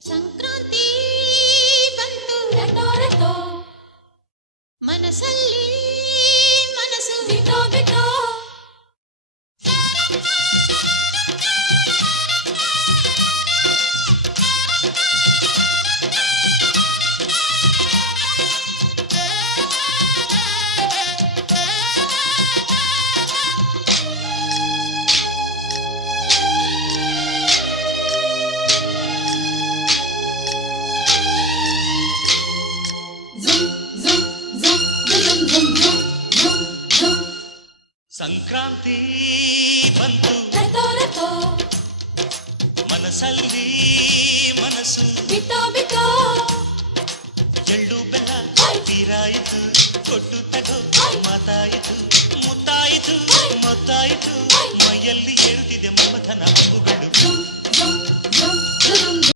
ಸಂಕ್ರಾಂತಿ ಬಂತು ರಟೋ ರಟೋ, ಮನಸ್ಸಲ್ಲಿ ಮನಸ್ಸು ಬಿಟ್ಟೋ ಬಿಟ್ಟೋ. ಸಂಕ್ರಾಂತಿ ಬಂತು ರಟೋ ರಟೋ, ಮನಸ್ಸಲ್ಲಿ ಮನಸ್ಸು ಬಿಟ್ಟೋ